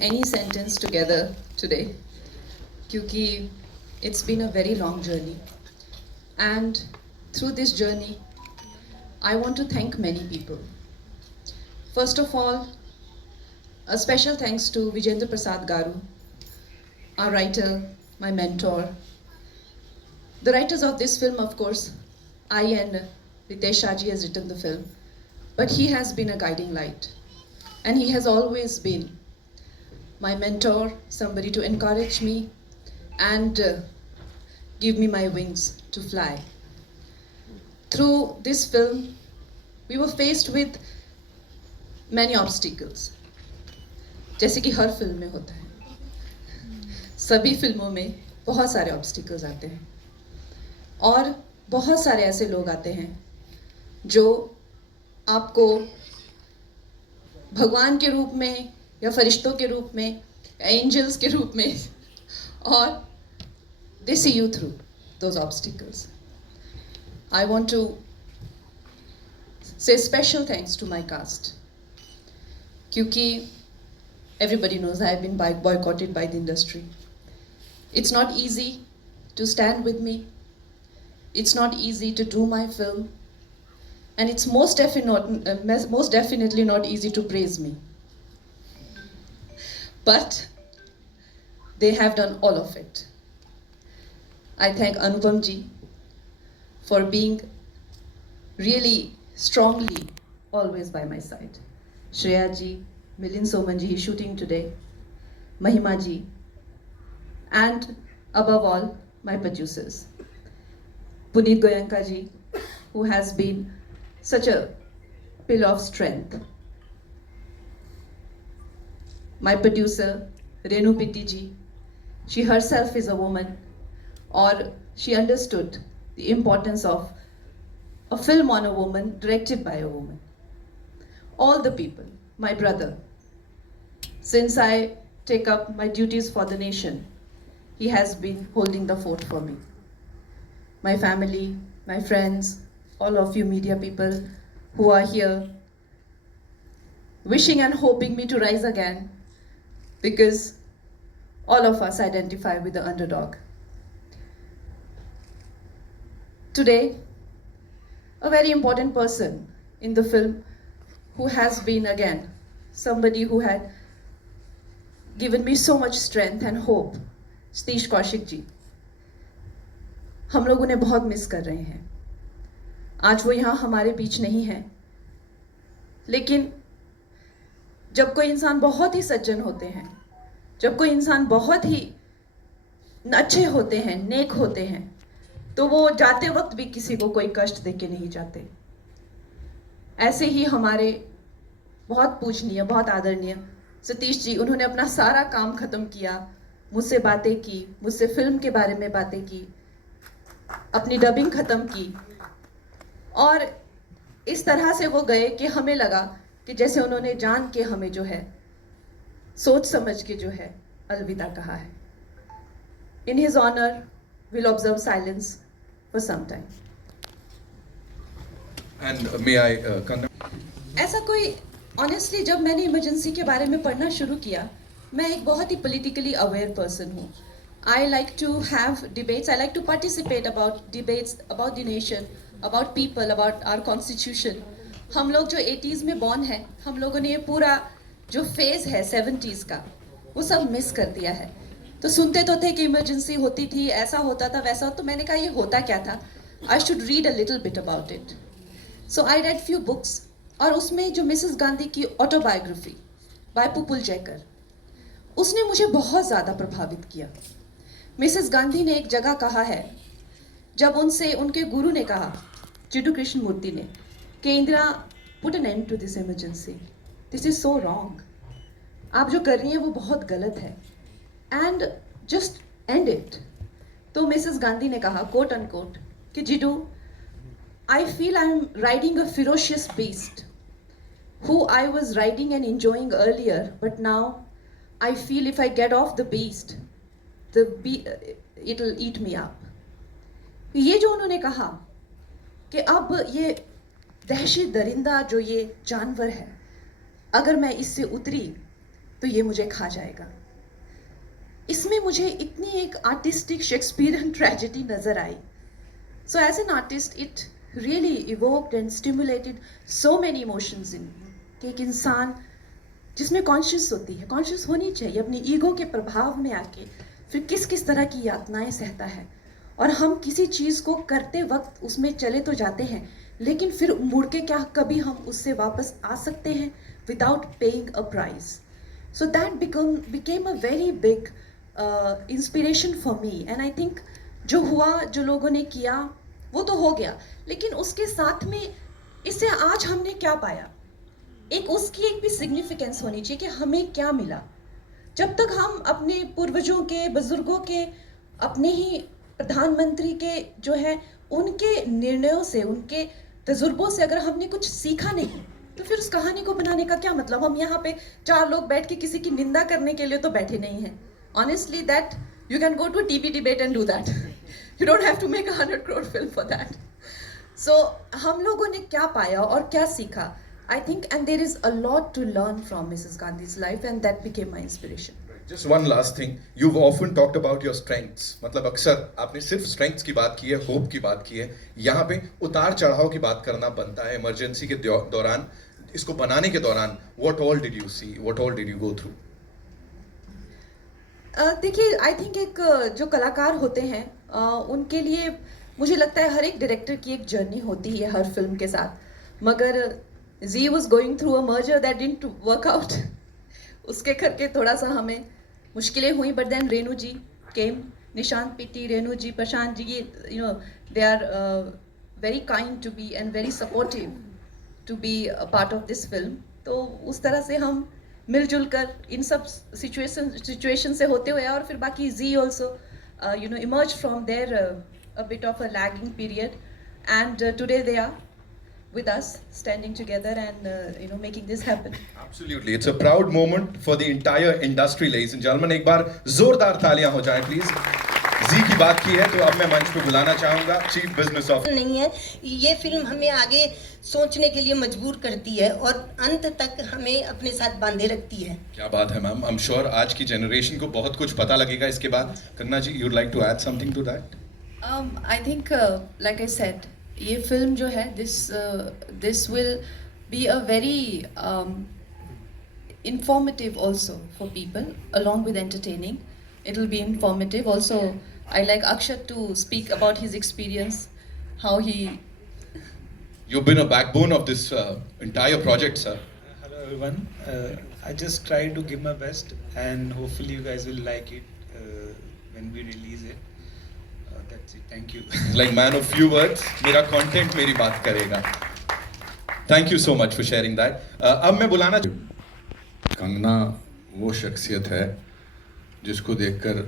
any sentence together today, क्योंकि it's been a very long journey. And through this journey, I want to thank many people. First of all, a special thanks to Vijendra Prasad Garu, our writer, my mentor. The writers of this film, of course, I and Ritesh Shaji has written the film, but he has been a guiding light. And he has always been my mentor, somebody to encourage me and give me my wings to fly. Through this film, we were faced with many obstacles. जैसे कि हर film में होता है, सभी फिल्मों में बहुत सारे ऑब्स्टिकल्स आते हैं और बहुत सारे ऐसे लोग आते हैं जो आपको भगवान के रूप में या फरिश्तों के रूप में या एंजल्स के रूप में और they see you through those obstacles. I want to say special thanks to my cast क्योंकि everybody knows I have been boycotted by the industry. It's not easy to stand with me. It's not easy to do my film. And it's most definitely not easy to praise me. But they have done all of it. I thank Anupam ji for being really strongly always by my side. Shreya ji, Milind Soman ji, he's shooting today. Mahima ji, and above all, my producers. Puneet Goyanka ji, who has been such a pillar of strength. My producer, Renu Pitti ji, she herself is a woman, or she understood the importance of a film on a woman, directed by a woman. All the people, my brother, since I take up my duties for the nation, he has been holding the fort for me. My family, my friends, all of you media people who are here, wishing and hoping me to rise again, because all of us identify with the underdog. Today, a very important person in the film who has been again somebody who had given me so much strength and hope, Satish Kaushik ji. हम लोग उन्हें बहुत miss कर रहे हैं. आज वो यहाँ हमारे बीच नहीं है, लेकिन जब कोई इंसान बहुत ही सज्जन होते हैं, जब कोई इंसान बहुत ही अच्छे होते हैं, नेक होते हैं, तो वो जाते वक्त भी किसी को कोई कष्ट देके नहीं जाते. ऐसे ही हमारे बहुत पूजनीय, बहुत आदरणीय सतीश जी, उन्होंने अपना सारा काम खत्म किया, मुझसे बातें की, मुझसे फिल्म के बारे में बातें की, अपनी डबिंग खत्म की और इस तरह से वो गए कि हमें लगा कि जैसे उन्होंने जान के हमें जो है, सोच समझ के जो है, अलविदा कहा है. In his honor, we'll observe silence for some time. And may I ऐसा कोई ऑनेस्टली जब मैंने इमरजेंसी के बारे में पढ़ना शुरू किया, मैं एक बहुत ही पॉलिटिकली अवेयर पर्सन हूँ. I like to have debates. I like to participate about debates about the nation, about people, about our constitution. हम लोग जो 80s में born हैं, हम लोगों ने ये पूरा जो फेज है 70s का, वो सब मिस कर दिया है. तो सुनते तो थे कि इमरजेंसी होती थी, ऐसा होता था, वैसा. तो मैंने कहा ये होता क्या था? I should read a little bit about it. So I read few books. और उसमें जो मिसेस गांधी की ऑटोबायोग्राफी बाय पुपुल जयकर, उसने मुझे बहुत ज़्यादा प्रभावित किया. मिसेस गांधी ने एक जगह कहा है, जब उनसे उनके गुरु ने कहा, चिट्टू कृष्ण मूर्ति ने, कि Indira put an end to this emergency, this is so wrong, आप जो कर रही हैं वो बहुत गलत है, एंड जस्ट एंड इट. तो मिसेस गांधी ने कहा, कोट अनकोट, कि जिडू, I feel I'm riding a ferocious beast who I was riding and enjoying earlier, but now I feel if I get off the beast, it'll eat me up. ये जो उन्होंने कहा कि अब ये दहशत दरिंदा जो ये जानवर है, अगर मैं इससे उतरी तो ये मुझे खा जाएगा। इसमें मुझे इतनी एक आर्टिस्टिक शेक्सपियरियन ट्रेजेडी नज़र आई। So as an artist, it really evoked and stimulated so many emotions in me कि एक इंसान जिसमें कॉन्शियस होती है, कॉन्शियस होनी चाहिए अपनी ईगो के प्रभाव में आके फिर किस किस तरह की यातनाएं सहता है, और हम किसी चीज़ को करते वक्त उसमें चले तो जाते हैं, लेकिन फिर मुड़ के क्या कभी हम उससे वापस आ सकते हैं without paying a price. So that became a very big inspiration for me, and I think जो हुआ, जो लोगों ने किया वो तो हो गया, लेकिन उसके साथ में इससे आज हमने क्या पाया, एक उसकी एक भी सिग्निफिकेंस होनी चाहिए कि हमें क्या मिला. जब तक हम अपने पूर्वजों के, बुजुर्गों के, अपने ही प्रधानमंत्री के जो है उनके निर्णयों से, उनके तजुर्बों से अगर हमने कुछ सीखा नहीं, तो फिर उस कहानी को बनाने का क्या मतलब. हम यहाँ पे 4 लोग बैठ के किसी की निंदा करने के लिए तो बैठे नहीं हैं. Honestly, that you can go to a TV debate and do that. You don't have to make a 100 crore film for that. So हम लोगों ने क्या पाया और क्या सीखा, I think, and there is a lot to learn from Mrs. Gandhi's life, and that became my inspiration. Just one last thing, you've often talked about your strengths. मतलब अक्सर आपने सिर्फ strengths की बात की है, hope की बात की है. यहाँ पे उतार चढ़ाव की बात करना बनता है. इमरजेंसी के दौरान, इसको बनाने के दौरान, what all did you see? What all did you go through? देखिए, आई थिंक एक जो कलाकार होते हैं उनके लिए मुझे लगता है हर एक डायरेक्टर की एक जर्नी होती है हर फिल्म के साथ. मगर Zee was going through a merger that didn't work out. उसके करके थोड़ा सा हमें मुश्किलें हुई, but then Renu ji came, Nishant Pitti, Renu ji, Prashant ji, you know they are very kind to be and very supportive to be a part of this film. तो उस तरह से हम मिलजुल कर इन सब सिचुएशन से होते हुए, और फिर बाकी Zee also you know emerge from there a bit of a lagging period, and today they are with us standing together and you know making this happen. Absolutely, it's a proud moment for the entire industry, ladies and gentlemen. एक बार जोरदार तालियां हो जाएं please. जी की बात की है तो अब मैं मंच पे बुलाना चाहूंगा चीफ बिजनेस ऑफिसर. नहीं है, ये फिल्म हमें आगे सोचने के लिए मजबूर करती है और अंत तक हमें अपने साथ बांधे रखती है. क्या बात है मैम. आई एम श्योर आज की जनरेशन को बहुत कुछ पता लगेगा इसके बाद. कंगना जी, you'd like to add something to that? I think like I said, ये फिल्म जो है this will be a very informative also for people, along with entertaining. It will be informative also. I like Akshat to speak about his experience, how he. You've been a backbone of this entire project, sir. Hello everyone. I just try to give my best, and hopefully you guys will like it when we release it. That's it. Thank you. Like man of few words, मेरा content मेरी बात करेगा. Thank you so much for sharing that. अब मैं बुलाना. कंगना वो शख्सियत है जिसको देखकर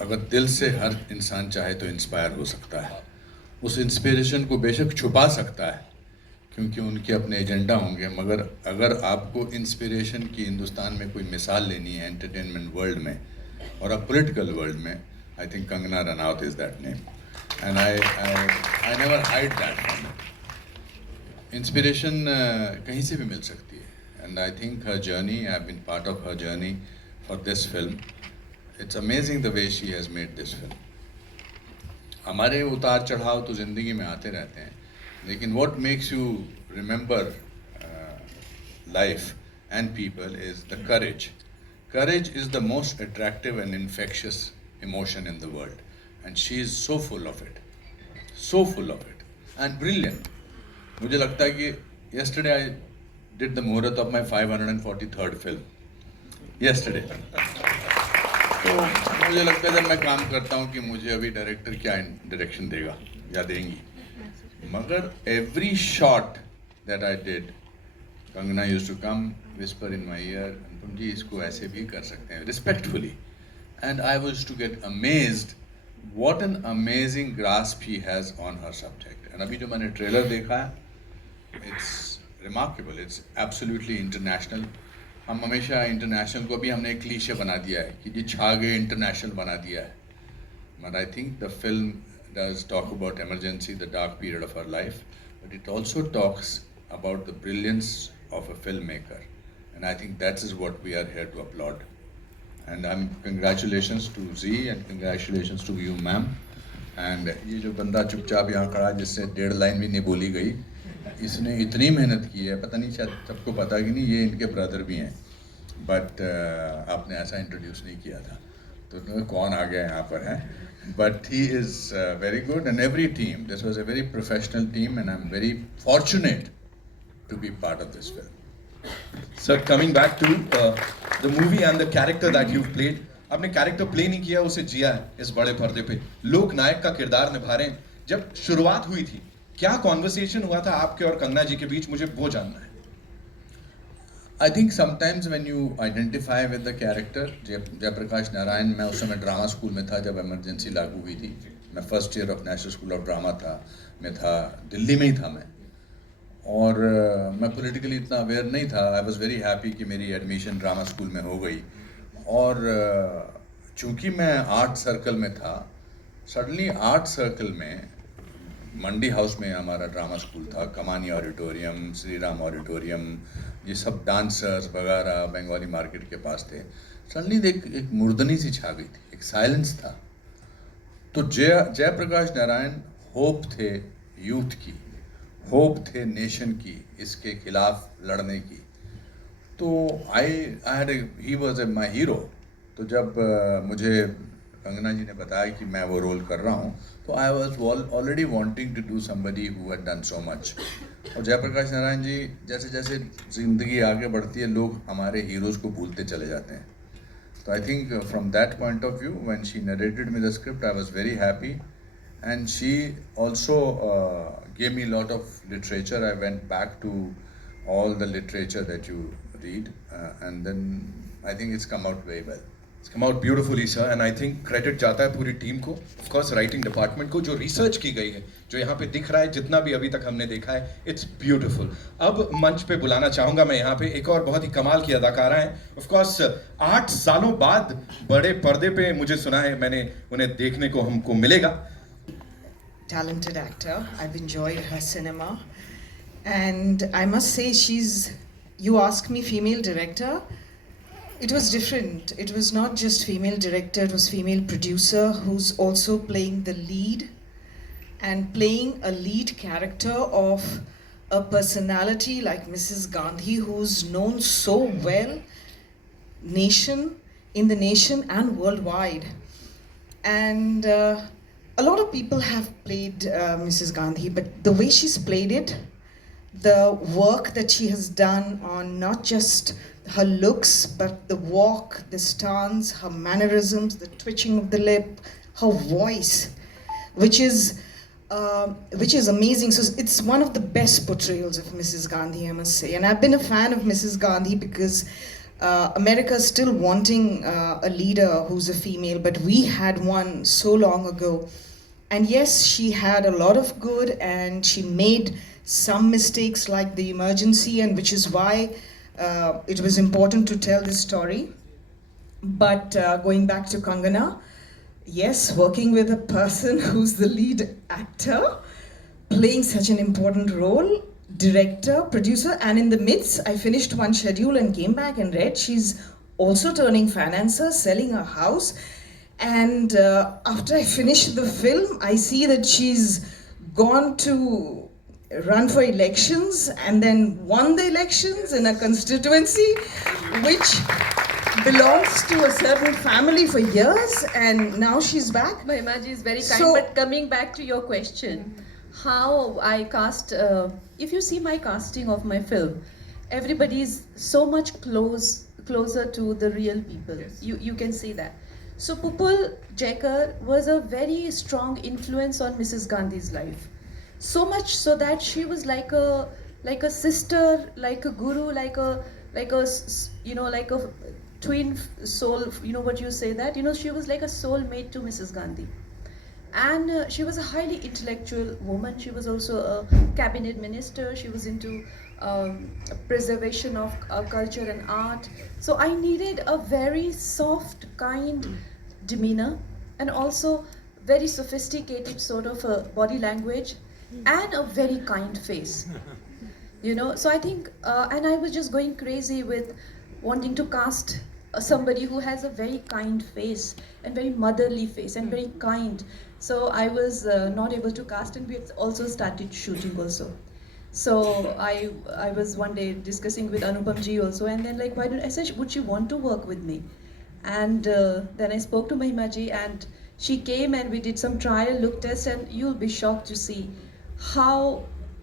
अगर दिल से हर इंसान चाहे तो इंस्पायर हो सकता है. उस इंस्पिरेशन को बेशक छुपा सकता है क्योंकि उनके अपने एजेंडा होंगे, मगर अगर आपको इंस्पिरेशन की हिंदुस्तान में कोई मिसाल लेनी है एंटरटेनमेंट वर्ल्ड में और अब पॉलिटिकल वर्ल्ड में, I think Kangana Ranaut is that name, and I never hide that from it. Inspiration कहीं से भी मिल सकती है, and I think her journey, I've been part of her journey for this film. It's amazing the way she has made this film. हमारे उतार चढ़ाव तो ज़िंदगी में आते रहते हैं, लेकिन what makes you remember life and people is the courage. Courage is the most attractive and infectious emotion in the world, and she is so full of it, and brilliant. मुझे लगता है कि yesterday I did the मुहूर्त of my 543rd film. Yesterday. तो मुझे लगता है जब मैं काम करता हूँ कि मुझे अभी डायरेक्टर क्या डायरेक्शन देगा या देंगी, मगर every shot that I did, Kangana used to come whisper in my ear, तुम जी इसको ऐसे भी कर सकते हैं, respectfully. And I was to get amazed what an amazing grasp he has on her subject. And अभी जो मैंने ट्रेलर देखा है, it's remarkable, it's absolutely international. हम हमेशा इंटरनेशनल को भी हमने एक क्लीशे बना दिया है कि जी छा गए, इंटरनेशनल बना दिया है. But I think the film does talk about emergency, the dark period of her life, but it also talks about the brilliance of a filmmaker And I think that is what we are here to applaud. And I'm congratulations to Z and congratulations to you, ma'am. And ये जो बंदा चुपचाप यहाँ खड़ा है, जिससे 1.5 line भी नहीं बोली गई, इसने इतनी मेहनत की है, पता नहीं शायद सबको पता कि नहीं, ये इनके ब्रदर भी हैं, बट आपने ऐसा इंट्रोड्यूस नहीं किया था, तो कौन आ गया यहाँ पर है, but he is very good and every team, this was a very professional team and I am very fortunate to be part of this film. Sir, coming back to the movie and the character that you've played, आपने character play नहीं किया, उसे जिया है इस बड़े पर्दे पे, लोक नायक का किरदार निभा रहे हैं. जब शुरुआत हुई थी, क्या कॉन्वर्सेशन हुआ था आपके और कंगना जी के बीच, मुझे वो जानना है. I think sometimes when you identify with the character, Jayaprakash Narayan, मैं उस समय ड्रामा स्कूल में था जब इमरजेंसी लागू हुई थी, मैं first year of national school of drama था, दिल्ली में ही था मैं, और मैं पॉलिटिकली इतना अवेयर नहीं था. आई वॉज वेरी हैप्पी कि मेरी एडमिशन ड्रामा स्कूल में हो गई, और चूँकि मैं आर्ट सर्कल में था, सडनली आर्ट सर्कल में मंडी हाउस में हमारा ड्रामा स्कूल था, कमानी ऑडिटोरियम, श्री राम ऑडिटोरियम, ये सब डांसर्स वगैरह बंगाली मार्केट के पास थे. सडनली एक मुर्दनी सी छा गई थी, एक साइलेंस था. तो जयप्रकाश नारायण होप थे यूथ की, होप थे नेशन की, इसके खिलाफ लड़ने की. तो ही वॉज माई हीरो. तो जब मुझे कंगना जी ने बताया कि मैं वो रोल कर रहा हूँ, तो I was already wanting to do somebody who had done so much. और जयप्रकाश नारायण जी, जैसे जैसे ज़िंदगी आगे बढ़ती है, लोग हमारे हीरोज़ को भूलते चले जाते हैं. तो I think from that point of view, when she narrated me the script, I was very happy. And she also gave me a lot of literature. I went back to all the literature that you read, and then I think it's come out very well. It's come out beautifully, sir, and I think credit जाता है पूरी team को, of course writing department को, जो research की गई है, जो यहाँ पे दिख रहा है, जितना भी अभी तक हमने देखा है, it's beautiful. अब मंच पे बुलाना चाहूँगा मैं यहाँ पे एक और बहुत ही कमाल की अदाकारा है. Of course 8 सालों बाद बड़े पर्दे पे मुझे सुना है, मैंने उन्हें देखने को हमको मिलेगा. Talented actor. I've enjoyed her cinema, and I must say you asked me female director, it was different. It was not just female director, it was female producer who's also playing the lead and playing a lead character of a personality like Mrs. Gandhi, who's known so well in the nation and worldwide. And a lot of people have played Mrs. Gandhi, but the way she's played it, the work that she has done on not just her looks, but the walk, the stance, her mannerisms, the twitching of the lip, her voice, which is amazing. So it's one of the best portrayals of Mrs. Gandhi, I must say. And I've been a fan of Mrs. Gandhi because America is still wanting a leader who's a female, but we had one so long ago. And yes, she had a lot of good, and she made some mistakes like the emergency, and which is why it was important to tell this story. But going back to Kangana, yes, working with a person who's the lead actor, playing such an important role, director, producer, and in the midst, I finished one schedule and came back and read she's also turning financer, selling her house. And after I finished the film, I see that she's gone to run for elections and then won the elections in a constituency which belongs to a certain family for years, and now she's back. Mahima ji is very kind, So- but coming back to your question, how I cast, if you see my casting of my film, everybody is so much closer to the real people. You can see that. So Pupul Jaikar was a very strong influence on Mrs. Gandhi's life. So much so that she was like a sister, like a guru, like a twin soul. You know what you say that? She was like a soulmate to Mrs. Gandhi. And she was a highly intellectual woman. She was also a cabinet minister. She was into preservation of culture and art. So I needed a very soft, kind demeanor, and also very sophisticated sort of a body language, and a very kind face. you know. So I think, and I was just going crazy with wanting to cast somebody who has a very kind face and very motherly face and very kind. So I was not able to cast, and we had also started shooting also. So I was one day discussing with Anupam ji also, and then like, why don't I said, would she want to work with me? And then I spoke to Mahima ji, and she came and we did some trial look test, and you'll be shocked to see how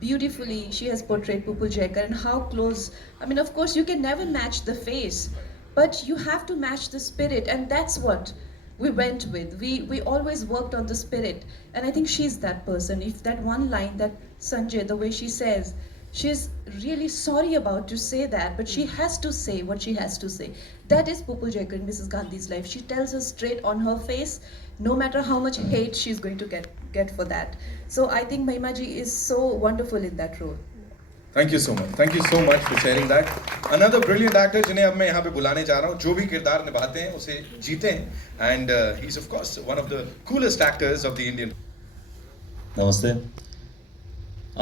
beautifully she has portrayed Pupul Jaikar and how close. I mean, of course, you can never match the face, but you have to match the spirit, and that's what we went with. We always worked on the spirit, and I think she's that person. If that one line that Sanjay, the way she says, she's really sorry about to say that, but she has to say what she has to say. That is Pupul Jaikar in Mrs. Gandhi's life. She tells us straight on her face, no matter how much hate she's going to get for that. So I think Mahima ji is so wonderful in that role. Thank you so much, thank you so much for sharing that. Another brilliant actor जिन्हें अब मैं यहाँ पे बुलाने जा रहा हूँ, जो भी किरदार निभाते हैं उसे जीते हैं, and he is of course one of the coolest actors of the Indian. नमस्ते.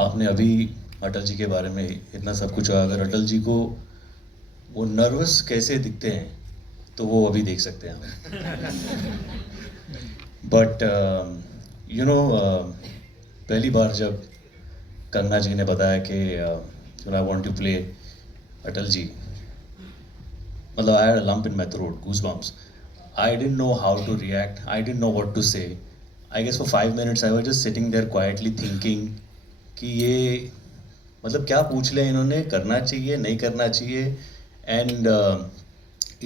आपने अभी अटल जी के बारे में इतना सब कुछ कहा. अगर अटल जी को वो नर्वस कैसे दिखते हैं तो वो अभी देख सकते हैं हम. बट यू नो, पहली बार जब कंगना जी ने बताया कि I want to play Atal ji, मतलब I had a lump in my throat, goosebumps. I didn't know how to react. I didn't know what to say. I guess for 5 minutes I was just sitting there quietly thinking कि ये मतलब क्या पूछ लिया इन्होंने, करना चाहिए नहीं करना चाहिए. एंड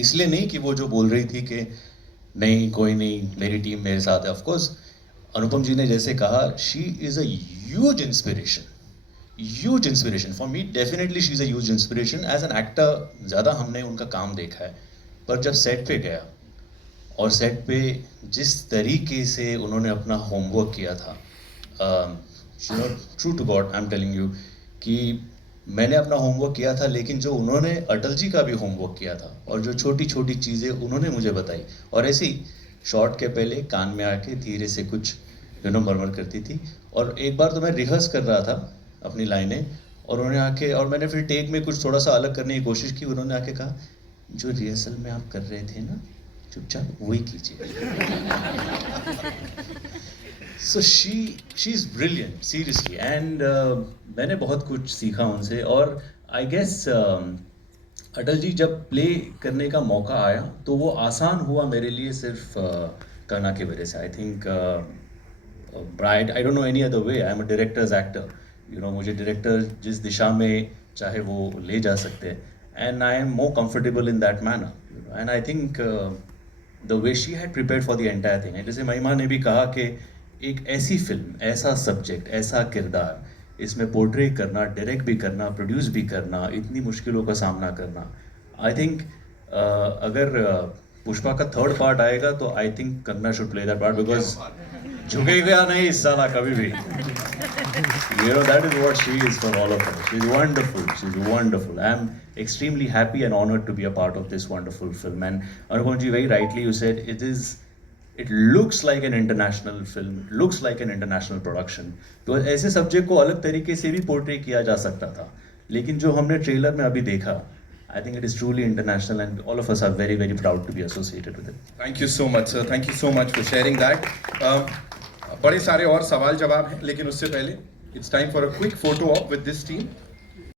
इसलिए नहीं कि वो जो बोल रही थी कि नहीं कोई नहीं, मेरी टीम मेरे साथ है. ऑफ कोर्स अनुपम जी ने जैसे कहा, she is a huge inspiration for me. Definitely she is a huge inspiration. As an actor ज़्यादा हमने उनका काम देखा है, पर जब सेट पे गया और सेट पे जिस तरीके से उन्होंने अपना होमवर्क किया था, you know, true to God I am telling you कि मैंने अपना होमवर्क किया था, लेकिन जो उन्होंने अटल जी का भी होमवर्क किया था और जो छोटी छोटी चीज़ें उन्होंने मुझे बताई, और ऐसे ही शॉट के पहले कान में आके धीरे से कुछ यू नो मरमर करती थी. और एक बार तो मैं रिहर्स कर रहा था अपनी लाइनें, और उन्होंने आके, और मैंने फिर टेक में कुछ थोड़ा सा अलग करने की कोशिश की. उन्होंने आके कहा, जो रिहर्सल में आप कर रहे थे ना, चुपचाप वही कीजिए. So she is brilliant seriously. And मैंने बहुत कुछ सीखा उनसे. और आई गेस अटल जी जब प्ले करने का मौका आया तो वो आसान हुआ मेरे लिए सिर्फ करना की वजह से. I think I don't know any other way. I am a directors actor. You know, मुझे डायरेक्टर जिस दिशा में चाहे वो ले जा सकते हैं, and I am more comfortable in that manner. And I think the way she had prepared for the entire thing. जैसे महिमा ने भी कहा कि एक ऐसी फिल्म, ऐसा सब्जेक्ट, ऐसा किरदार, इसमें पोर्ट्रे करना, डायरेक्ट भी करना, प्रोड्यूस भी करना, इतनी मुश्किलों का सामना करना. आई थिंक अगर पुष्पा का 3rd पार्ट आएगा तो I think Kangana should play that part, because झुकेगा नहीं इस साला कभी भी. You know, that is what she is for all of us. She's wonderful. She's wonderful. I am extremely happy and honored to be a part of this wonderful film. And Anupam ji, very rightly you said, it looks like an international film. It looks like an international production. तो ऐसे subject को अलग तरीके से भी portray किया जा सकता था, लेकिन जो हमने ट्रेलर में अभी देखा, I think it is truly international, and all of us are very, very proud to be associated with it. Thank you so much sir, thank you so much for sharing that. बड़े सारे और सवाल जवाब हैं, लेकिन उससे पहले it's time for a quick photo op with this team.